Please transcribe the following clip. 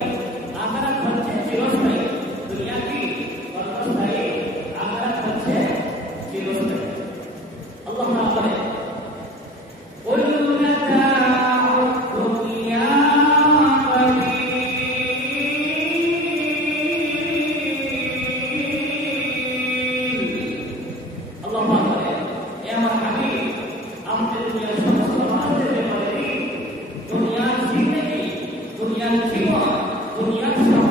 you は、お見合いした